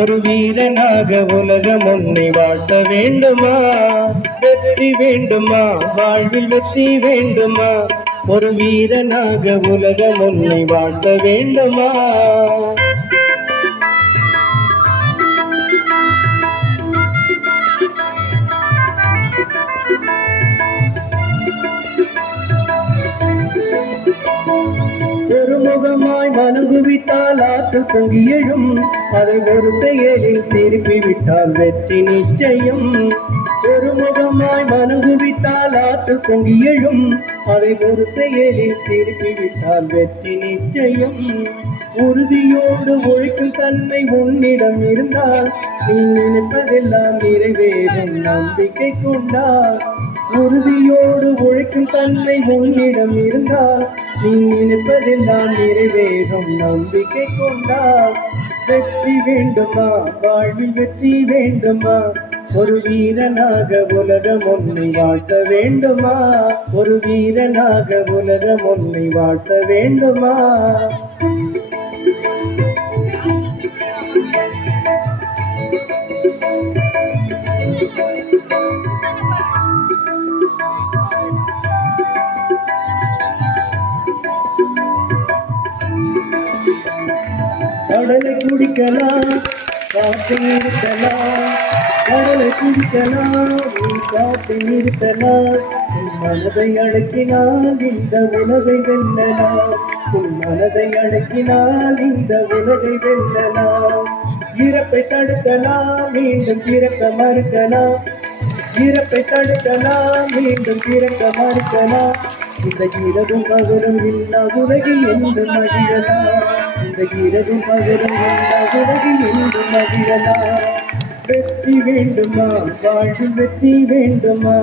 ஒரு வீரனாக உலகம் உன்னை வாழ்த்த வேண்டுமா? வெற்றி வேண்டுமா? வாழ்வில் வெற்றி வேண்டுமா? ஒரு வீரனாக உலகம் உன்னை வாழ்த்த வேண்டுமா? ஒருமுகமாய் மனம் குவித்தால் ஆற்று பொங்கியழும், அதை ஒரு செயலில் திருப்பி விட்டால் வெற்றி நிச்சயம். ஒருமுகமாய் மனம் குவித்தால் ஆற்று பொங்கியழும், அதை ஒரு செயலில் திருப்பி விட்டால் வெற்றி நிச்சயம். உறுதியோடு உழைக்கும் தன்மை உன்னிடம் இருந்தால் நீ நினைப்பதெல்லாம் நிறைவேறும் நம்பிக்கை கொண்டால். உறுதியோடு உழைக்கும் தன்மை உன்னிடம் இருந்தால் நீ நினைப்பதெல்லாம் நிறைவேறும் நம்பிக்கை கொண்டால். வெற்றி வேண்டுமா? வாழ்வில் வெற்றி வேண்டுமா? ஒரு வீரனாக உலகம் உன்னை வாழ்த்த வேண்டுமா? ஒரு வீரனாக உலகம் உன்னை வாழ்த்த வேண்டுமா? கடலை குடிக்கலாம், காற்றை நிறுத்தலாம். கடலை குடிக்கலாம், காற்றை நிறுத்தலாம். உன் மனதை அடக்கினால் இந்த உலகை வெல்லலாம். உன் மனதை அடக்கினால் இந்த உலகை வெல்லலாம். இறப்பை தடுக்கலாம், மீண்டும் பிறக்க மறுக்கலாம். இறப்பை தடுக்கலாம், மீண்டும் பிறக்க மறுக்கலாம். இந்த இரவும் பகலும் இல்லா உலகில் என்று மகிழலாம். இந்த இரவும் பகலும் இல்லா உலகில் என்று மகிழலாம். வெற்றி வேண்டுமா? வாழ்வில் வெற்றி வேண்டுமா?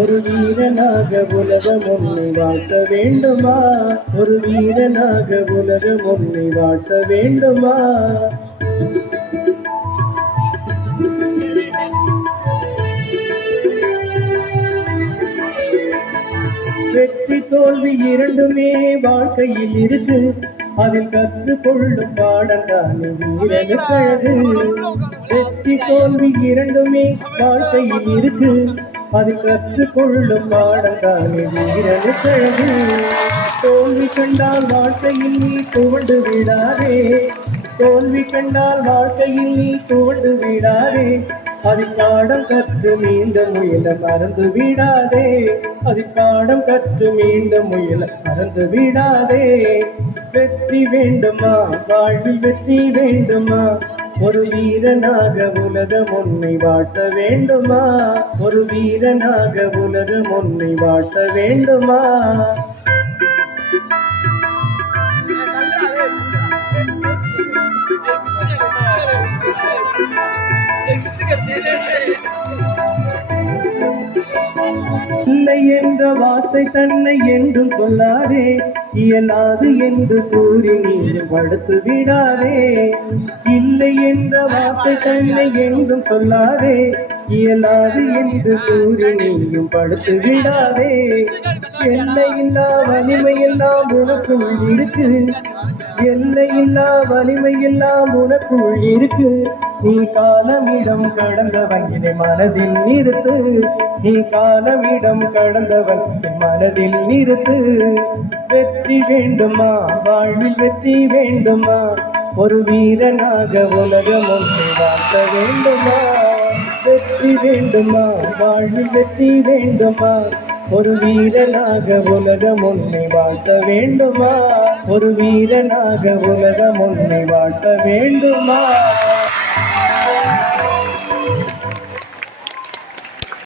ஒரு வீரனாக உலகம் உன்னை வாழ்த்த வேண்டுமா? ஒரு வீரனாக உலகம் உன்னை வாழ்த்த வேண்டுமா? வெற்றி தோல்வி இரண்டுமே வாழ்க்கையில் இருக்கு, அதில் கற்றுக்கொள்ளும் பாடம் தானே வீரனுக்கு அழகு. வெற்றி தோல்வி இரண்டுமே வாழ்க்கையில் இருக்கு, அதில் கற்றுக்கொள்ளும் பாடம் தானே வீரனுக்கு அழகு. தோல்வி கண்டால் வாழ்க்கையில் நீ துவண்டு விடாதே. தோல்வி கண்டால் வாழ்க்கையில் நீ துவண்டு விடாதே. அதில் பாடம் கற்று மீண்டும் முயல மறந்து விடாதே. அதில் பாடம் கற்று மீண்டும் முயல மறந்து விடாதே. வெற்றி வேண்டுமா? வாழ்வில் வெற்றி வேண்டுமா? ஒரு வீரனாக உலகம் உன்னை வாழ்த்த வேண்டுமா? ஒரு வீரனாக உலகம் உன்னை வாழ்த்த வேண்டுமா? இல்லை என்ற வார்த்தை தன்னை என்றும் சொல்லாதே. இயலாது என்று கூறி நீயும் படுத்து விடாதே. இல்லை என்ற வார்த்தை தன்னை என்றும் சொல்லாதே. இயலாது என்று கூறி நீயும் படுத்து விடாதே. எல்லையில்லா வலிமையெல்லாம் உனக்குள் இருக்கு. எல்லையில்லா வலிமையெல்லாம் உனக்குள் இருக்கு. நீ காலமிடம் கடந்தவன் இதை மனதில் நிறுத்து. நீ காலமிடம் கடந்தவன் மனதில் நிறுத்து. வெற்றி வேண்டுமா? வாழ்வில் வெற்றி வேண்டுமா? ஒரு வீரனாக உலகம் ஒன்றை வாழ்த்த வேண்டுமா? வெற்றி வேண்டுமா? வாழ்வில் வெற்றி வேண்டுமா? ஒரு வீரனாக உலகம் உன்னை வாழ்த்த வேண்டுமா? ஒரு வீரனாக உலகம் உன்னை வாழ்த்த வேண்டுமா?